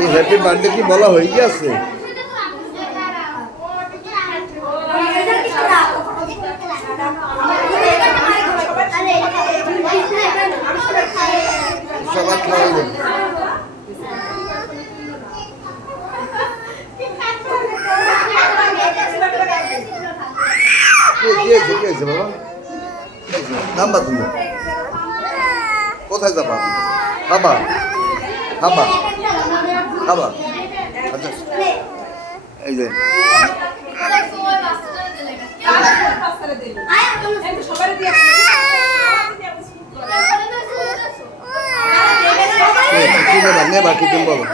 এই happy birthday কি বলা হয়ে গেছে? সবাই খাওয়াইবে। কি হয়েছে বাবা? নাম্বার তুমি কোথায় যাবা? খাবা খাবা খাবা? আচ্ছা এই যে নেবা কি তুমি বলো,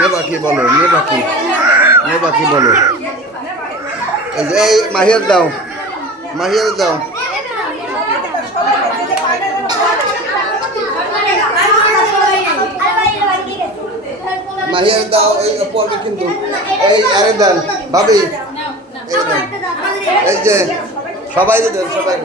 নেবা কি বলো, নেবা কি, নেবা কি বলো? এই যে এই মাহিয়ার দাও, মাহিয়ার দাও। মাহিয়ার দাও, এই পড়বে কিন্তু। এই আরে দেন ভাবি, এই দেন, এই যে সবাই দেন, সবাই।